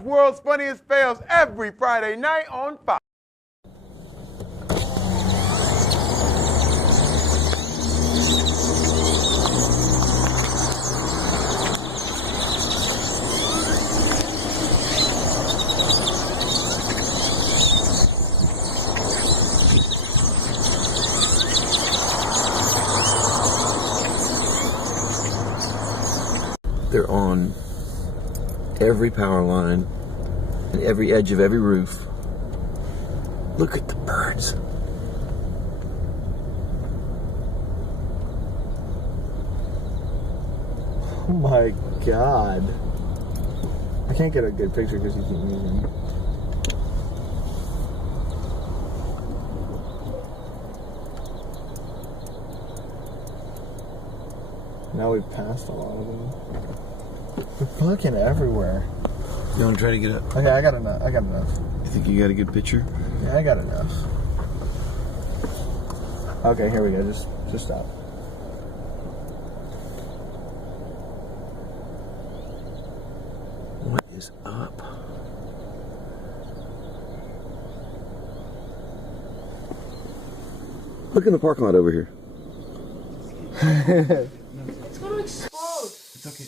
World's funniest fails every Friday night on Fox. They're on every power line and every edge of every roof. Look at the birds. Oh my God. I can't get a good picture because you keep moving. Now we've passed a lot of them. They're fucking everywhere. You want to try to get up? Okay, I got enough. You think you got a good picture? Yeah, I got enough. Okay, here we go. Just stop. What is up? Look in the parking lot over here. It's gonna explode. It's okay.